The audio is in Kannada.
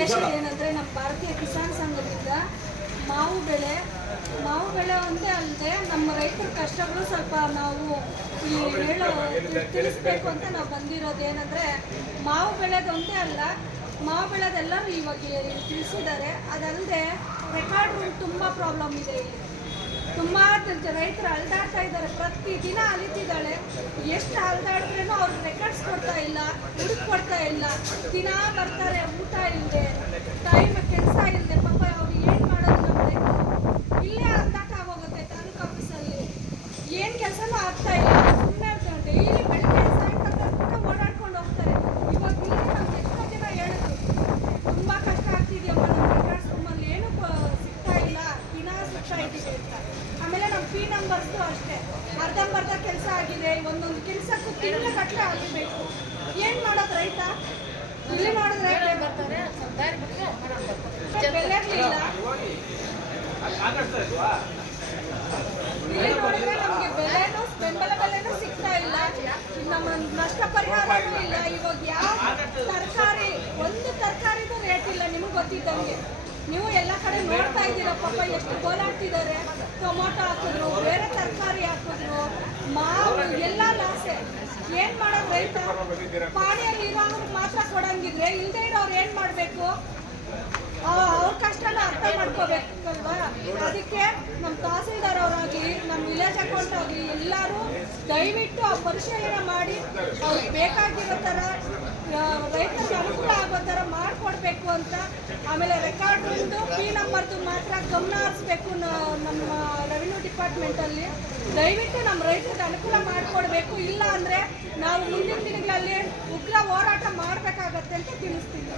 ಉದ್ದೇಶ ಏನಂದರೆ ನಮ್ಮ ಭಾರತೀಯ ಕಿಸಾನ್ ಸಂಘದಿಂದ ಮಾವು ಬೆಳೆ ಒಂದೇ ಅಲ್ಲದೆ ನಮ್ಮ ರೈತರ ಕಷ್ಟಗಳು ಸ್ವಲ್ಪ ನಾವು ತಿಳಿಸ್ಬೇಕು ಅಂತ ನಾವು ಬಂದಿರೋದು. ಏನಂದರೆ ಮಾವು ಬೆಳೆದೊಂದೇ ಅಲ್ಲ, ಮಾವು ಬೆಳೆದೆಲ್ಲರೂ ಇವಾಗ ತಿಳಿಸಿದ್ದಾರೆ. ಅದಲ್ಲದೆ ರೆಕಾರ್ಡ್ ರೂಮ್ ತುಂಬ ಪ್ರಾಬ್ಲಮ್ ಇದೆ. ಇಲ್ಲಿ ತುಂಬ ರೈತರು ಅಲ್ದಾಡ್ತಾ ಇದ್ದಾರೆ, ಪ್ರತಿದಿನ ಅಲಿತಿದ್ದಾಳೆ. ಎಷ್ಟು ಅಲ್ದಾಡಿದ್ರೂ ಅವ್ರಿಗೆ ರೆಕಾರ್ಡ್ಸ್ ಕೊಡ್ತಾ ಇಲ್ಲ, ಹುಡುಕ್ ಕೊಡ್ತಾ ಇಲ್ಲ. ದಿನ ಬರ್ತಾರೆ ಊಟ ಇಲ್ಲದೆ, ಟೈಮ್ ಕೆಲಸ ಇಲ್ಲದೆ. ಪಾಪ ಅವ್ರು ಏನು ಮಾಡೋದು? ನಮ್ಮ ರೈತರು ಇಲ್ಲೇ ಅಲ್ದಾಟಾಗೋಗುತ್ತೆ. ತಾಲೂಕು ಆಫೀಸಲ್ಲಿ ಏನು ಕೆಲಸನೂ ಆಗ್ತಾ ಇಲ್ಲ. ಸುಮ್ಮನೆ ಡೈಲಿ ಬೆಳಗ್ಗೆ ಸಾಯಂಕಾಲ ಓಡಾಡ್ಕೊಂಡು ಹೋಗ್ತಾರೆ. ಇವಾಗ ಇಲ್ಲೇ ನಮ್ಗೆ ಎಷ್ಟೋ ಜನ ಹೇಳಿದ್ರು ತುಂಬ ಕಷ್ಟ ಆಗ್ತಿದೆಯಮ್ಮ, ನಮ್ಮ ರೆಕಾರ್ಡ್ಸ್ ರೂಮಲ್ಲಿ ಏನೂ ಸಿಗ್ತಾ ಇಲ್ಲ, ದಿನ ಸಿಗ್ತಾ ಇದ್ದೀವಿ ಅಂತ. ಆಮೇಲೆ ನಮ್ಮ ಪಿ ನಂಬರ್ಸು ಅಷ್ಟೇ, ಅರ್ಧಂಬರ್ಧ ಕೆಲಸ ಆಗಿದೆ. ಒಂದೊಂದು ಕೆಲಸಕ್ಕೂ ತಿಂಗಳಗಟ್ಟಲೆ ಆಗಬೇಕು. ಏನು ಮಾಡೋದು ರೈತ? ಇಲ್ಲಿ ನೋಡಿದ್ರೆ ಬೆಲೆ ಇಲ್ಲ, ಇಲ್ಲಿ ನೋಡಿದ್ರೆ ನಮಗೆ ಬೆಂಬಲ ಬೆಲೆನೂ ಸಿಗ್ತಾ ಇಲ್ಲ, ನಮ್ಮ ನಷ್ಟ ಪರಿಹಾರವೂ ಇಲ್ಲ. ಇವಾಗ ಯಾವ ತರಕಾರಿ, ಒಂದು ತರಕಾರಿಗೂ ರೇಟ್ ಇಲ್ಲ. ನಿಮ್ಗೆ ಗೊತ್ತಿದ್ದಂಗೆ ನೀವು ಎಲ್ಲ ಕಡೆ ನೋಡ್ತಾ ಇದ್ದೀರ. ಪಾಪ ಎಷ್ಟು ಗೋಲಾಡ್ತಿದ್ದಾರೆ. ಟೊಮೊಟೊ ಹಾಕಿದ್ರು, ಬೇರೆ ತರಕಾರಿ ಹಾಕಿದ್ರು, ಮಾವು ಎಲ್ಲ ಲಾಸೆ. ಏನು ಮಾಡೋದು ರೈತ? ಪಾಣಿಯಲ್ಲಿ ಇರೋವ್ರಿಗೆ ಮಾತ್ರ ಕೊಡಂಗಿದ್ರೆ ಇಲ್ಲದೆ ಇರೋರು ಏನು ಮಾಡಬೇಕು? ಅವ್ರ ಕಷ್ಟನ ಅರ್ಥ ಮಾಡ್ಕೋಬೇಕಲ್ವಾ? ಅದಕ್ಕೆ ನಮ್ಮ ತಹಸೀಲ್ದಾರ್ ಅವರಾಗಿ, ನಮ್ಮ ವಿಲೇಜ್ ಅಕೌಂಟ್ ಆಗಲಿ ಎಲ್ಲರೂ ದಯವಿಟ್ಟು ಆ ಪರಿಶೀಲನೆ ಮಾಡಿ ಅವ್ರಿಗೆ ಬೇಕಾಗಿರೋ ಥರ ರೈತರಿಗೆ ಅನುಕೂಲ ಆಗೋ ಥರ ಮಾಡಿಕೊಡ್ಬೇಕು ಅಂತ. ಆಮೇಲೆ ರೆಕಾರ್ಡ್ ಪಿ ನಂಬರ್ದು ಮಾತ್ರ ಗಮನ ಹರಿಸ್ಬೇಕು ನಮ್ಮ ರೆವಿನ್ಯೂ ಡಿಪಾರ್ಟ್ಮೆಂಟಲ್ಲಿ. ದಯವಿಟ್ಟು ನಮ್ಮ ರೈತರಿಗೆ ಅನುಕೂಲ ಮಾಡಿಕೊಡ್ಬೇಕು. ಇಲ್ಲ ಅಂದರೆ ನಾವು ಮುಂದಿನ ದಿನಗಳಲ್ಲಿ ಉಗ್ರ ಹೋರಾಟ ಮಾಡಬೇಕಾಗತ್ತೆ ಅಂತ ತಿಳಿಸ್ತೀವಿ.